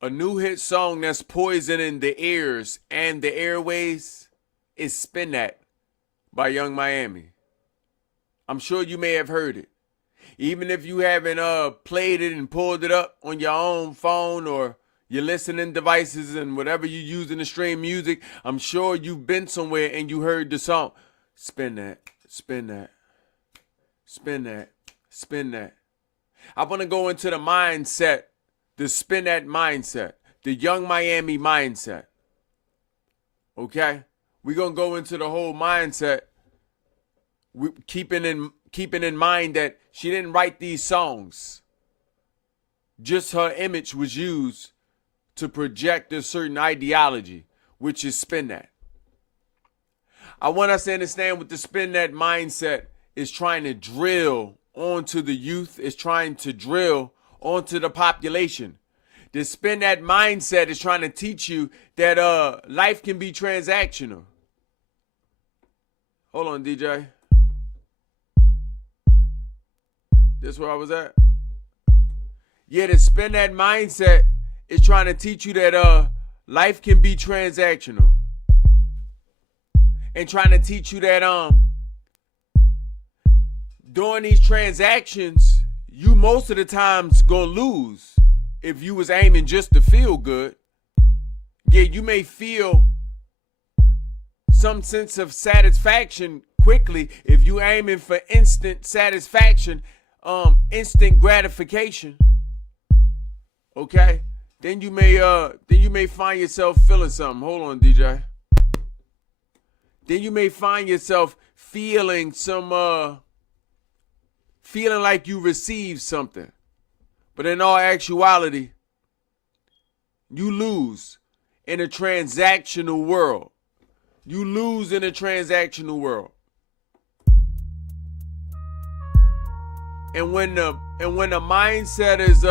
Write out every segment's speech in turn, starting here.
A new hit song that's poisoning the ears and the airways is Spin That by Young Miami. I'm sure you may have heard it. Even if you haven't played it and pulled it up on your own phone or your listening devices and whatever you use to stream music, I'm sure you've been somewhere and you heard the song. Spin that, spin that, spin that, spin that. I want to go into the mindset, the Spin That mindset, the Young Miami mindset. Okay? We're going to go into the whole mindset, keeping in mind that she didn't write these songs. Just her image was used to project a certain ideology, which is Spin That. I want us to understand what the Spin That mindset is trying to drill onto the youth, is trying to drill onto the population. The Spin That mindset is trying to teach you that life can be transactional. Hold on, DJ. This where I was at? Yeah, the Spin That mindset is trying to teach you that life can be transactional. And trying to teach you that during these transactions, you most of the times gonna lose if you was aiming just to feel good. Yeah, you may feel some sense of satisfaction quickly if you aiming for instant satisfaction, instant gratification. Okay? Then you may find yourself feeling something. Hold on, DJ. Then you may find yourself feeling feeling like you received something. But in all actuality, you lose in a transactional world. You lose in a transactional world. And when the mindset is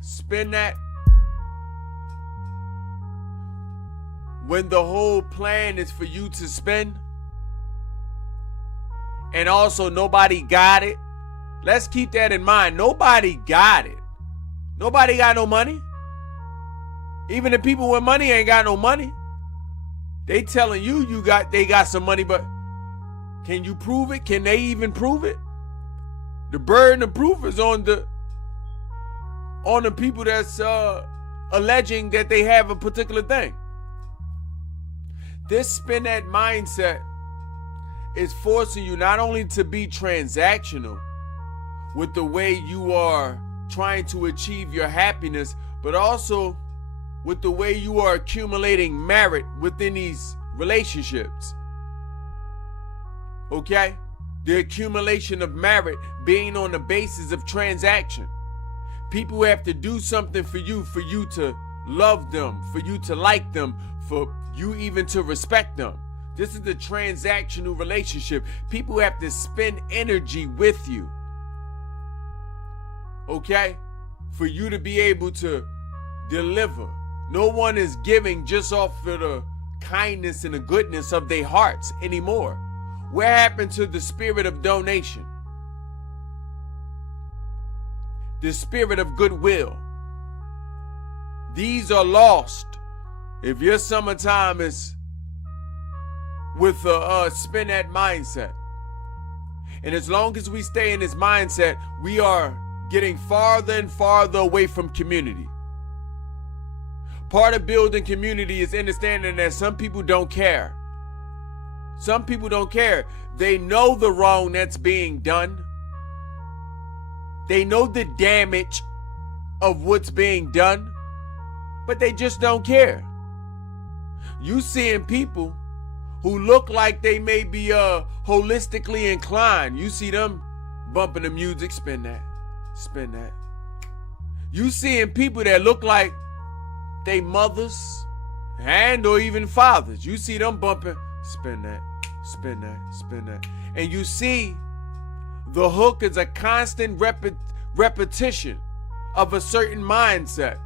spin that, when the whole plan is for you to spend, and also nobody got it. Let's keep that in mind. Nobody got it. Nobody got no money. Even the people with money ain't got no money. They telling you they got some money, but can you prove it? Can they even prove it? The burden of proof is on the people that's alleging that they have a particular thing. This Spin That mindset is forcing you not only to be transactional with the way you are trying to achieve your happiness, but also with the way you are accumulating merit within these relationships. Okay? The accumulation of merit being on the basis of transaction. People have to do something for you to love them, for you to like them, for you even to respect them. This is the transactional relationship. People have to spend energy with you. Okay? For you to be able to deliver. No one is giving just off of the kindness and the goodness of their hearts anymore. What happened to the spirit of donation? The spirit of goodwill. These are lost. If your summertime is with a Spin That mindset. And as long as we stay in this mindset, we are getting farther and farther away from community. Part of building community is understanding that some people don't care. Some people don't care. They know the wrong that's being done. They know the damage of what's being done, but they just don't care. You seeing people who look like they may be holistically inclined. You see them bumping the music, spin that, spin that. You seeing people that look like they mothers and or even fathers. You see them bumping, spin that, spin that, spin that. And you see the hook is a constant repetition of a certain mindset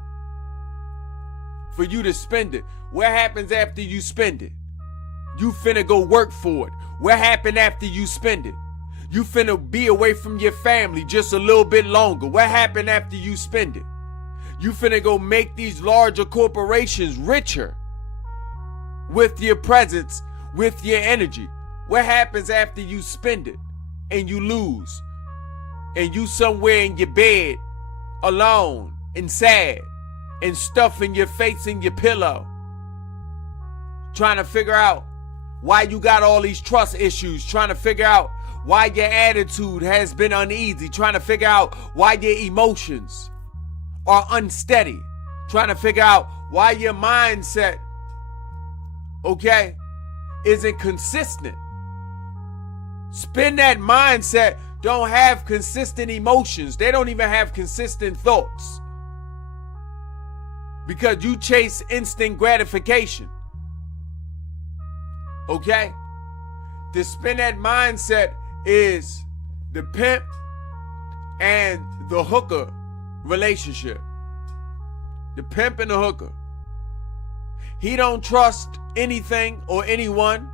for you to spend it. What happens after you spend it? You finna go work for it. What happened after you spend it? You finna be away from your family just a little bit longer. What happened after you spend it? You finna go make these larger corporations richer with your presence, with your energy. What happens after you spend it and you lose and you somewhere in your bed alone and sad and stuffing your face in your pillow, trying to figure out why you got all these trust issues, trying to figure out why your attitude has been uneasy, trying to figure out why your emotions are unsteady, trying to figure out why your mindset, okay, isn't consistent. Spin that mindset don't have consistent emotions. They don't even have consistent thoughts. Because you chase instant gratification. Okay? To spin that mindset is the pimp and the hooker relationship. The pimp and the hooker. He don't trust anything or anyone.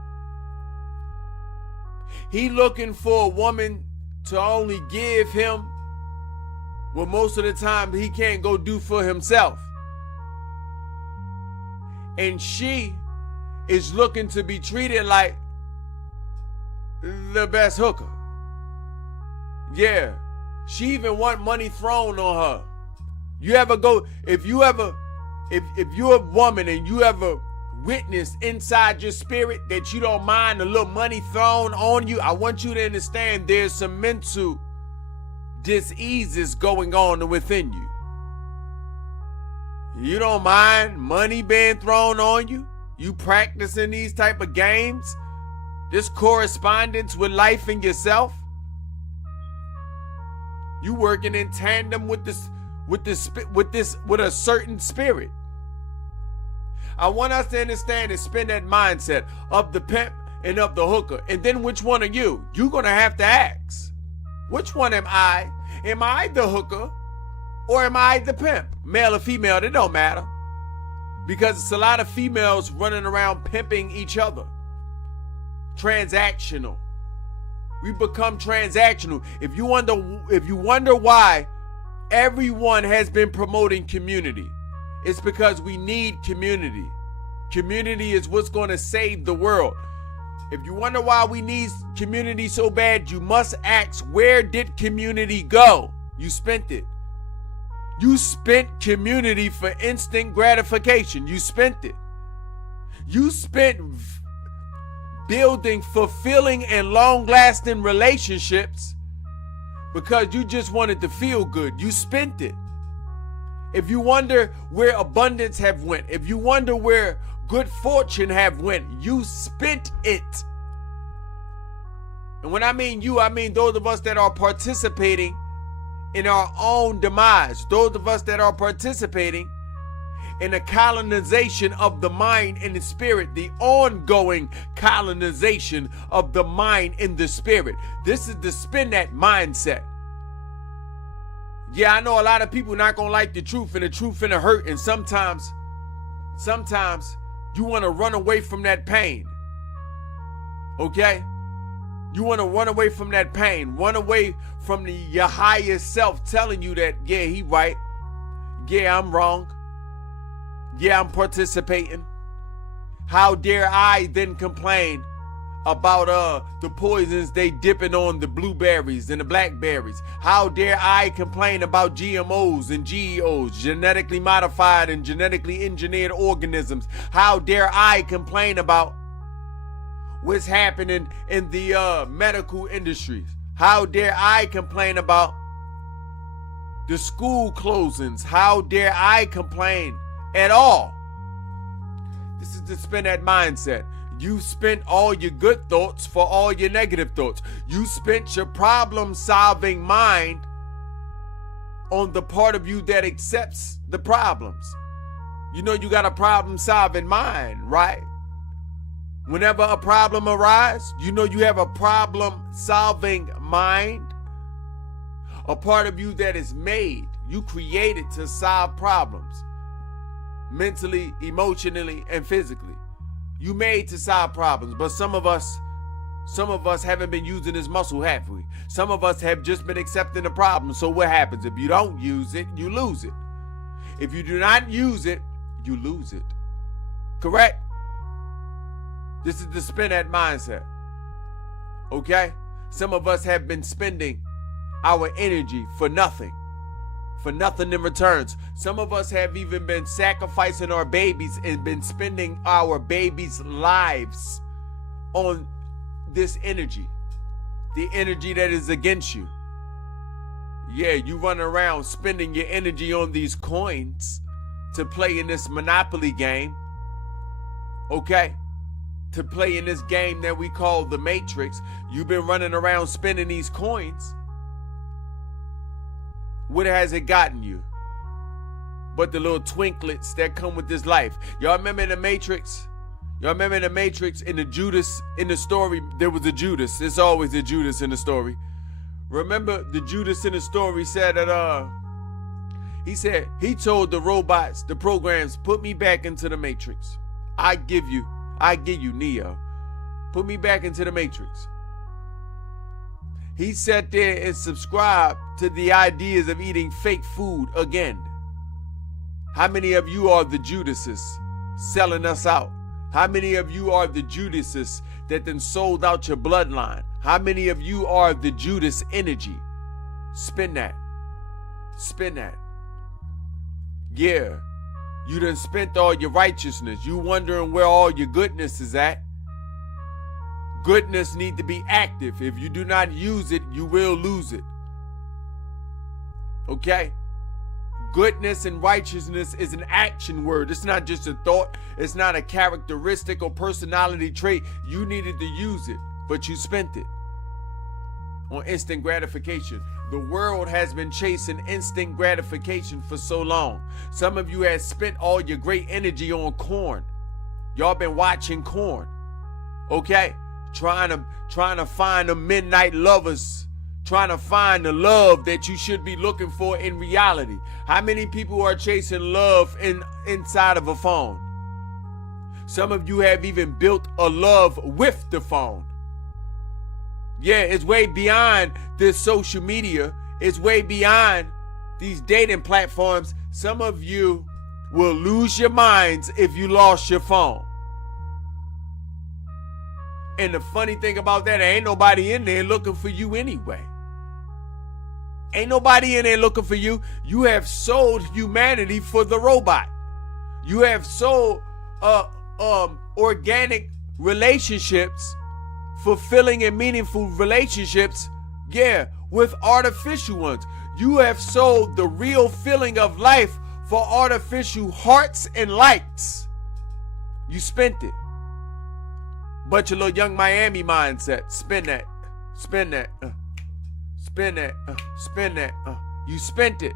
He looking for a woman to only give him what most of the time he can't go do for himself. And she is looking to be treated like the best hooker. Yeah, she even want money thrown on her. You ever go, if you're a woman and you ever witness inside your spirit that you don't mind a little money thrown on you, I want you to understand there's some mental diseases going on within you. You don't mind money being thrown on you? You practicing these type of games? This correspondence with life and yourself? You working in tandem with a certain spirit. I want us to understand and spin that mindset of the pimp and of the hooker. And then which one are you? You're going to have to ask, which one am I? Am I the hooker or am I the pimp? Male or female, it don't matter. Because it's a lot of females running around pimping each other. Transactional. We become transactional. If you wonder why everyone has been promoting community, it's because we need community. Community is what's going to save the world. If you wonder why we need community so bad, you must ask, where did community go? You spent it. You spent community for instant gratification. You spent it. You spent building fulfilling and long-lasting relationships because you just wanted to feel good. You spent it. If you wonder where abundance have went, if you wonder where good fortune have went, you spent it. And when I mean you, I mean those of us that are participating in our own demise, those of us that are participating in the colonization of the mind and the spirit, the ongoing colonization of the mind and the spirit. This is the spin that mindset. Yeah, I know a lot of people not gonna like the truth, and the truth finna hurt, and sometimes you wanna run away from that pain. Okay? You wanna run away from that pain, run away from your higher self telling you that, yeah, he right. Yeah, I'm wrong. Yeah, I'm participating. How dare I then complain about the poisons they dipping on the blueberries and the blackberries? How dare I complain about GMOs and GEOs, genetically modified and genetically engineered organisms? How dare I complain about what's happening in the medical industries? How dare I complain about the school closings? How dare I complain at all? This is to spin that mindset. You spent all your good thoughts for all your negative thoughts. You spent your problem-solving mind on the part of you that accepts the problems. You know you got a problem-solving mind, right? Whenever a problem arises, you know you have a problem-solving mind. A part of you that is made, you created to solve problems. Mentally, emotionally, and physically. You made to solve problems, but some of us haven't been using this muscle, have we? Some of us have just been accepting the problem. So what happens? If you don't use it, you lose it. If you do not use it, you lose it. Correct? This is the spin that mindset. Okay? Some of us have been spending our energy for nothing in returns. Some of us have even been sacrificing our babies and been spending our babies' lives on this energy, the energy that is against you. Yeah, you run around spending your energy on these coins to play in this Monopoly game, okay? To play in this game that we call the Matrix. You've been running around spending these coins. What has it gotten you? But the little twinklets that come with this life. Y'all remember in the Matrix? Y'all remember in the Matrix, in the Judas, in the story, there was a Judas. There's always a Judas in the story. Remember the Judas in the story said that, he told the robots, the programs, put me back into the Matrix. I give you Neo. Put me back into the Matrix. He sat there and subscribed to the ideas of eating fake food again. How many of you are the Judases selling us out? How many of you are the Judases that then sold out your bloodline? How many of you are the Judas energy? Spin that. Spin that. Yeah. You done spent all your righteousness. You wondering where all your goodness is at. Goodness need to be active. If you do not use it, you will lose it. Okay? Goodness and righteousness is an action word. It's not just a thought. It's not a characteristic or personality trait. You needed to use it, but you spent it on instant gratification. The world has been chasing instant gratification for so long. Some of you have spent all your great energy on corn. Y'all been watching corn. Okay? Trying to find the midnight lovers. Trying to find the love that you should be looking for in reality. How many people are chasing love inside of a phone? Some of you have even built a love with the phone. Yeah, it's way beyond this social media. It's way beyond these dating platforms. Some of you will lose your minds if you lost your phone. And the funny thing about that, ain't nobody in there looking for you anyway. Ain't nobody in there looking for you. You have sold humanity for the robot. You have sold organic relationships, fulfilling and meaningful relationships, yeah, with artificial ones. You have sold the real feeling of life for artificial hearts and likes. You spent it. Bunch of little young Miami mindset. Spin that. Spin that. Spin that. Spin that. You spent it.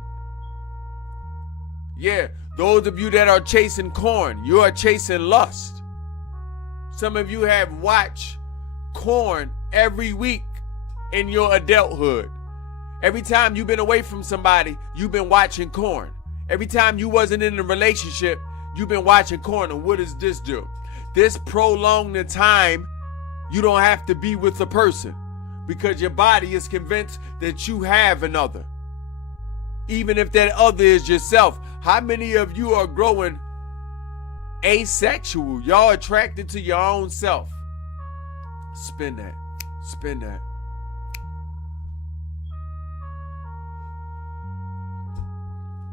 Yeah. Those of you that are chasing corn, you are chasing lust. Some of you have watched corn every week in your adulthood. Every time you've been away from somebody, you've been watching corn. Every time you wasn't in a relationship, you've been watching corn. And what does this do? This prolong the time you don't have to be with the person because your body is convinced that you have another. Even if that other is yourself. How many of you are growing asexual? Y'all attracted to your own self. Spin that. Spin that.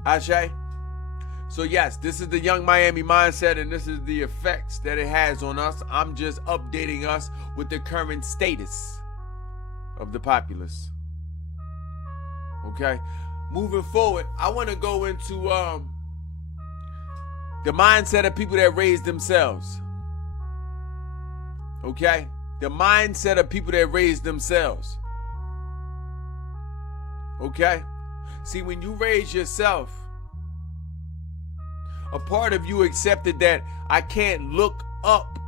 Ashe? So yes, this is the young Miami mindset, and this is the effects that it has on us. I'm just updating us with the current status of the populace. Okay? Moving forward, I want to go into the mindset of people that raise themselves. Okay? The mindset of people that raise themselves. Okay? See, when you raise yourself, a part of you accepted that I can't look up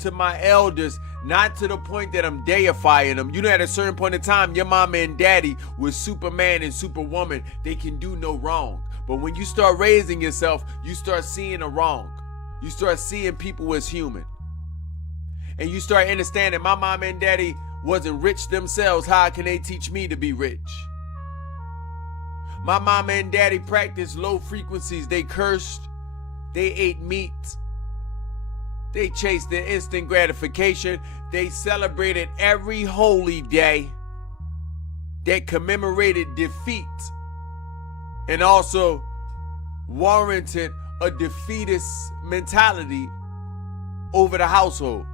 to my elders, not to the point that I'm deifying them. You know, at a certain point in time, your mama and daddy was Superman and Superwoman. They can do no wrong. But when you start raising yourself, you start seeing a wrong. You start seeing people as human. And you start understanding my mama and daddy wasn't rich themselves. How can they teach me to be rich? My mama and daddy practiced low frequencies. They cursed. They ate meat. They chased their instant gratification. They celebrated every holy day that commemorated defeat and also warranted a defeatist mentality over the household.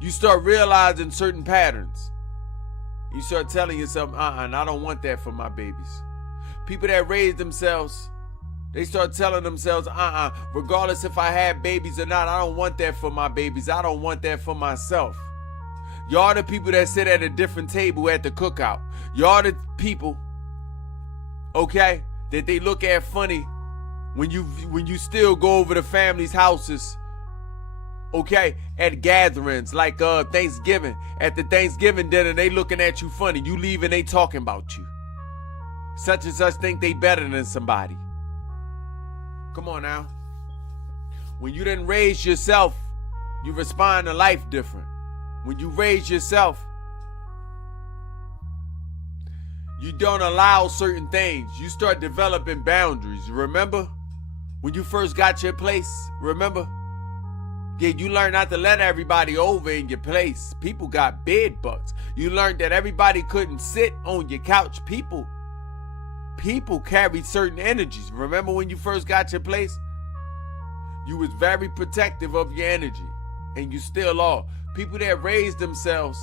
You start realizing certain patterns. You start telling yourself, I don't want that for my babies. People that raise themselves, they start telling themselves, regardless if I have babies or not, I don't want that for my babies. I don't want that for myself. Y'all the people that sit at a different table at the cookout. Y'all the people, okay, that they look at funny when you still go over to families' houses, okay, at gatherings like Thanksgiving. At the Thanksgiving dinner, they looking at you funny. You leave and they talking about you. Such and such think they better than somebody. Come on now. When you didn't raise yourself, you respond to life different. When you raise yourself, you don't allow certain things. You start developing boundaries. Remember? When you first got your place, remember? Yeah, you learned not to let everybody over in your place. People got bed bugs. You learned that everybody couldn't sit on your couch. People carried certain energies. Remember when you first got your place? You was very protective of your energy, and you still are. People that raised themselves,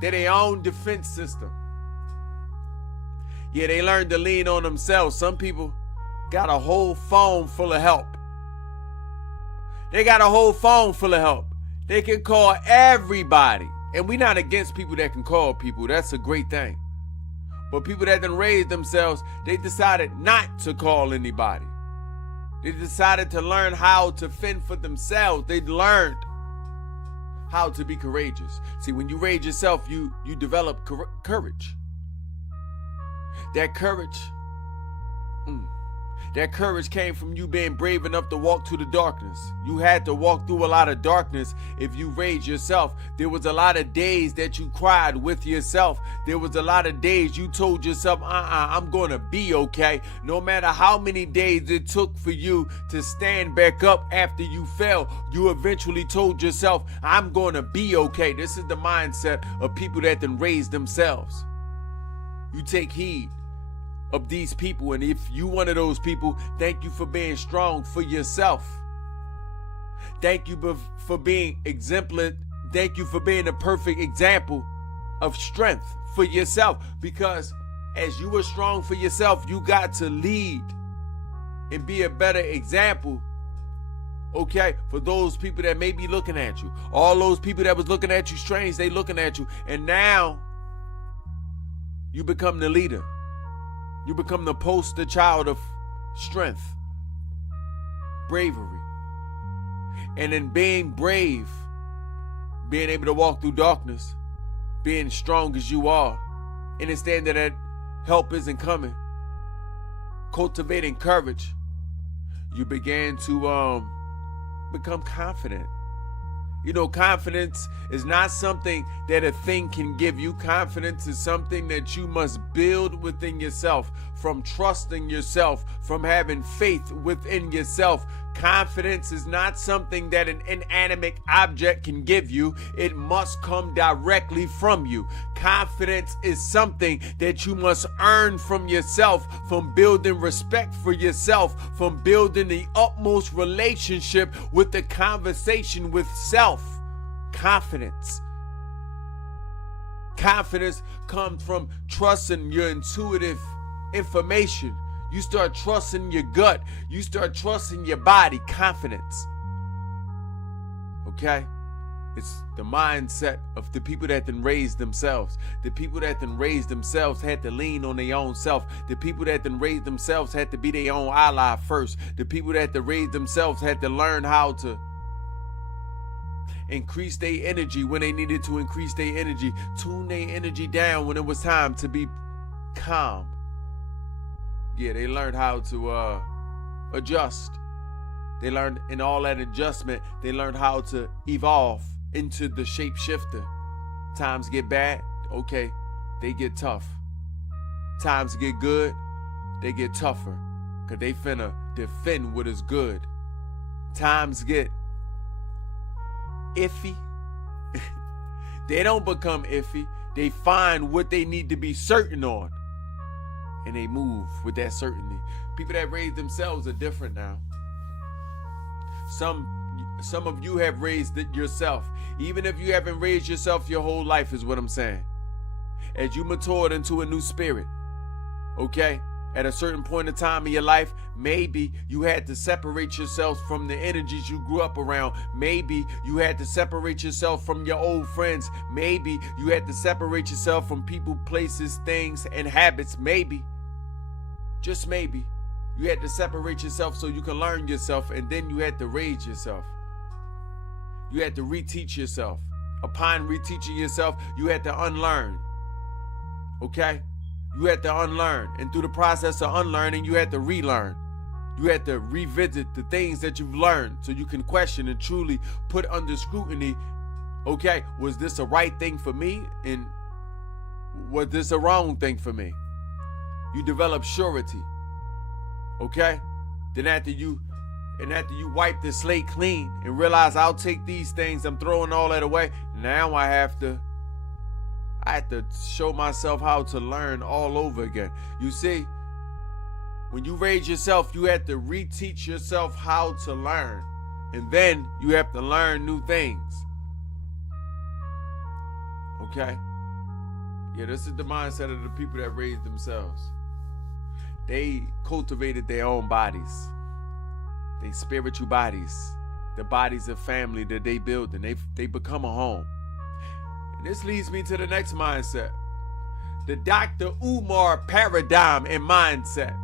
they're their own defense system. Yeah, they learned to lean on themselves. Some people got a whole phone full of help. They got a whole phone full of help. They can call everybody. And we're not against people that can call people. That's a great thing. But people that done raised themselves, they decided not to call anybody. They decided to learn how to fend for themselves. They learned how to be courageous. See, when you raise yourself, you develop courage. That courage came from you being brave enough to walk through the darkness. You had to walk through a lot of darkness if you raised yourself. There was a lot of days that you cried with yourself. There was a lot of days you told yourself, I'm going to be okay. No matter how many days it took for you to stand back up after you fell, you eventually told yourself, I'm going to be okay. This is the mindset of people that then raised themselves. You take heed of these people, and if you one of those people, thank you for being strong for yourself. Thank you for being exemplary. Thank you for being a perfect example of strength for yourself, because as you were strong for yourself, you got to lead and be a better example, okay, for those people that may be looking at you. All those people that was looking at you strange, they looking at you, and now you become the leader. You become the poster child of strength, bravery. And in being brave, being able to walk through darkness, being strong as you are, understanding that help isn't coming, cultivating courage, you began to become confident. You know, confidence is not something that a thing can give you. Confidence is something that you must build within yourself, from trusting yourself, from having faith within yourself. Confidence is not something that an inanimate object can give you. It must come directly from you. Confidence is something that you must earn from yourself, from building respect for yourself, from building the utmost relationship with the conversation with self. Confidence. Confidence comes from trusting your intuitive information. You start trusting your gut. You start trusting your body. Confidence. Okay? It's the mindset of the people that then raised themselves. The people that then raised themselves had to lean on their own self. The people that then raised themselves had to be their own ally first. The people that then raised themselves had to learn how to increase their energy when they needed to increase their energy. Tune their energy down when it was time to be calm. Yeah, they learned how to adjust. They learned in all that adjustment, they learned how to evolve into the shapeshifter. Times get bad, okay, they get tough. Times get good, they get tougher because they finna defend what is good. Times get iffy. They don't become iffy. They find what they need to be certain on, and they move with that certainty. People that raise themselves are different now. Some of you have raised it yourself. Even if you haven't raised yourself your whole life, is what I'm saying. As you matured into a new spirit, okay? At a certain point in time in your life, maybe you had to separate yourself from the energies you grew up around. Maybe you had to separate yourself from your old friends. Maybe you had to separate yourself from people, places, things, and habits. Maybe, just maybe, you had to separate yourself so you can learn yourself, and then you had to raise yourself. You had to reteach yourself. Upon reteaching yourself, you had to unlearn. Okay? You had to unlearn. And through the process of unlearning, you had to relearn. You had to revisit the things that you've learned so you can question and truly put under scrutiny, okay, was this a right thing for me? And was this a wrong thing for me? You develop surety. Okay? Then after you wipe the slate clean and realize I'll take these things, I'm throwing all that away. Now I have to show myself how to learn all over again. You see, when you raise yourself, you have to reteach yourself how to learn. And then you have to learn new things. Okay? Yeah, this is the mindset of the people that raised themselves. They cultivated their own bodies. They spiritual bodies. The bodies of family that they build, and they become a home. And this leads me to the next mindset. The Dr. Umar paradigm and mindset.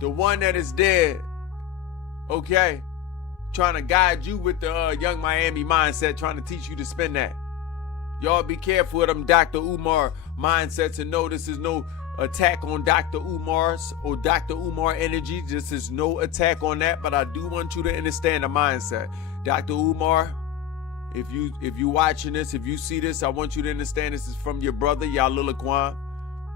The one that is there, okay, trying to guide you with the Young Miami mindset, trying to teach you to spin that. Y'all be careful of them Dr. Umar mindsets, and know this is no attack on Dr. Umar's or Dr. Umar energy. This is no attack on that, but I do want you to understand the mindset. Dr. Umar, if you watching this, if you see this, I want you to understand this is from your brother, Yalila Kwan.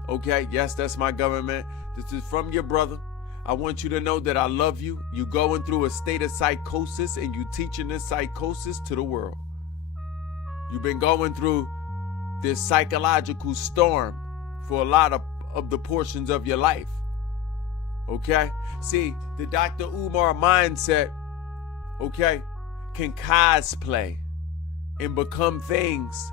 Okay, yes, that's my government. This is from your brother. I want you to know that I love you. You going through a state of psychosis, and you teaching this psychosis to the world. You've been going through this psychological storm for a lot of the portions of your life. Okay? See, the Dr. Umar mindset, okay, can cosplay and become things,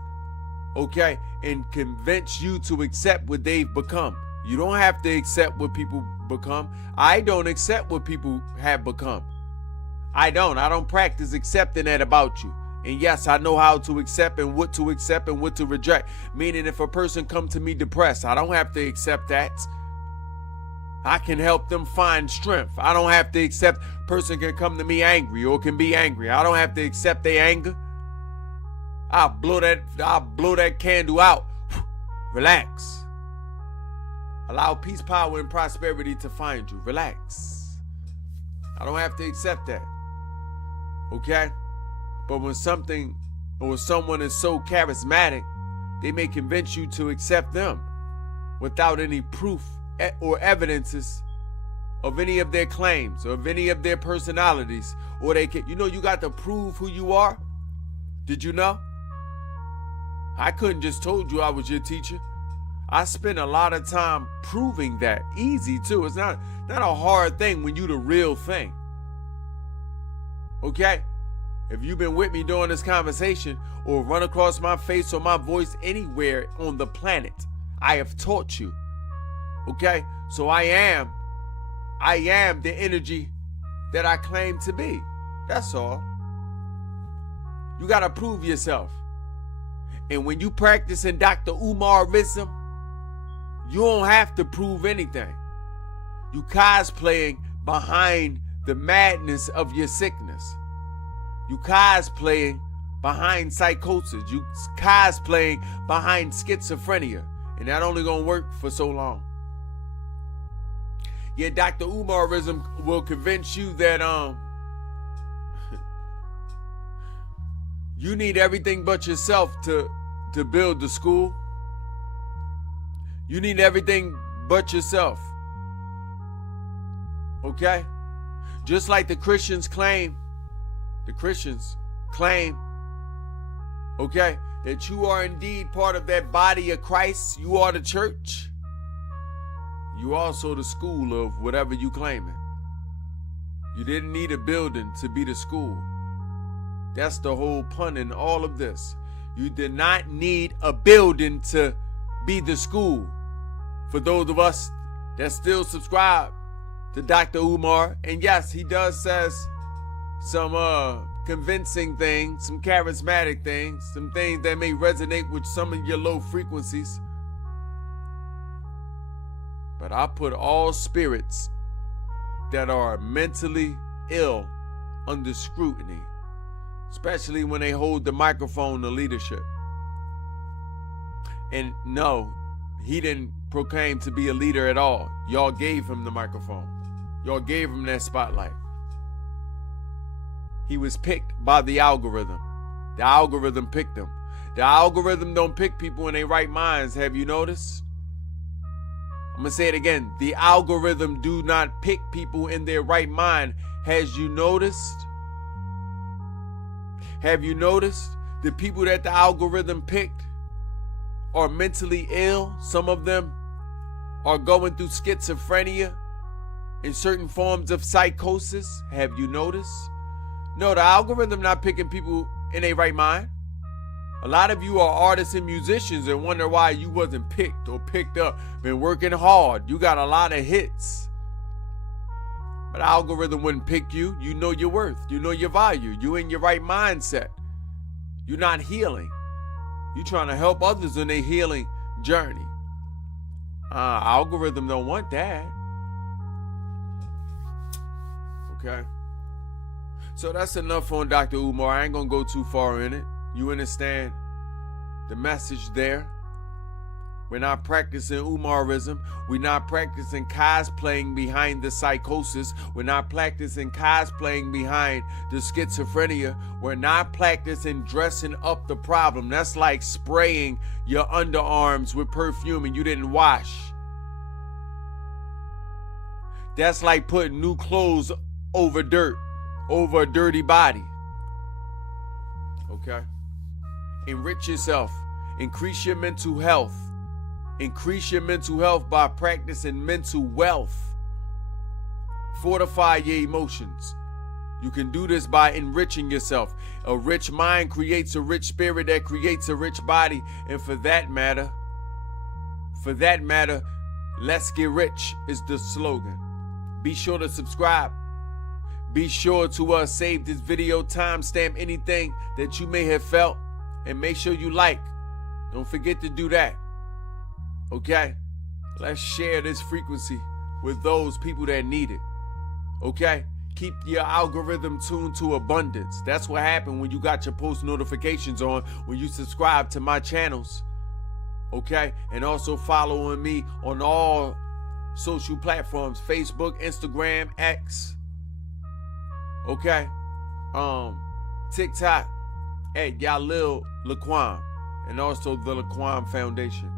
okay, and convince you to accept what they've become. You don't have to accept what people become. I don't accept what people have become. I don't practice accepting that about you. And yes, I know how to accept and what to reject. Meaning, if a person come to me depressed, I don't have to accept that. I can help them find strength. I don't have to accept person can come to me angry or can be angry. I don't have to accept their anger. I'll blow that candle out. Relax. Allow peace, power, and prosperity to find you. Relax. I don't have to accept that. Okay? But when something or someone is so charismatic, they may convince you to accept them without any proof or evidences of any of their claims or of any of their personalities. Or they can, you got to prove who you are. Did you know? I couldn't just told you I was your teacher. I spent a lot of time proving that. Easy too. It's not a hard thing when you the real thing. Okay? If you've been with me during this conversation or run across my face or my voice anywhere on the planet, I have taught you. Okay? So I am the energy that I claim to be. That's all. You got to prove yourself. And when you practice in Dr. Umarism, you don't have to prove anything. You cosplaying behind the madness of your sickness. You cosplaying behind psychosis. You cosplaying behind schizophrenia. And that only gonna work for so long. Yeah, Dr. Umarism will convince you that you need everything but yourself to build the school. You need everything but yourself. Okay? Just like the Christians claim, okay, that you are indeed part of that body of Christ, you are the church, you also the school of whatever you claiming. You didn't need a building to be the school. That's the whole pun in all of this. You did not need a building to be the school. For those of us that still subscribe to Dr. Umar, and yes, he does says some convincing things, some charismatic things, some things that may resonate with some of your low frequencies. But I put all spirits that are mentally ill under scrutiny, especially when they hold the microphone to leadership. And no, he didn't proclaim to be a leader at all. Y'all gave him the microphone. Y'all gave him that spotlight. He was picked by the algorithm. The algorithm picked him. The algorithm don't pick people in their right minds. Have you noticed? I'm going to say it again. The algorithm do not pick people in their right mind. Has you noticed? Have you noticed the people that the algorithm picked are mentally ill? Some of them are going through schizophrenia and certain forms of psychosis. Have you noticed? No, the algorithm not picking people in their right mind. A lot of you are artists and musicians and wonder why you wasn't picked or picked up. Been working hard. You got a lot of hits. But the algorithm wouldn't pick you. You know your worth. You know your value. You in your right mindset. You're not healing. You trying to help others in their healing journey. Algorithm don't want that. Okay. So that's enough on Dr. Umar. I ain't gonna go too far in it. You understand the message there? We're not practicing Umarism. We're not practicing cosplaying behind the psychosis. We're not practicing cosplaying behind the schizophrenia. We're not practicing dressing up the problem. That's like spraying your underarms with perfume and you didn't wash. That's like putting new clothes over dirt, over a dirty body. Okay? Enrich yourself. Increase your mental health. Increase your mental health by practicing mental wealth. Fortify your emotions. You can do this by enriching yourself. A rich mind creates a rich spirit that creates a rich body. And for that matter, let's get rich is the slogan. Be sure to subscribe. Be sure to save this video, timestamp anything that you may have felt, and make sure you like. Don't forget to do that. Okay? Let's share this frequency with those people that need it. Okay? Keep your algorithm tuned to abundance. That's what happened when you got your post notifications on, when you subscribe to my channels. Okay? And also following me on all social platforms, Facebook, Instagram, X. Okay? TikTok at Yalil Laquan, and also the Laquan Foundation.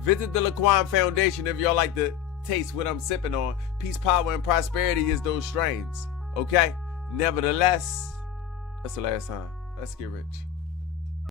Visit the Laquan Foundation if y'all like to taste what I'm sipping on. Peace, power, and prosperity is those strains. Okay? Nevertheless, that's the last time. Let's get rich.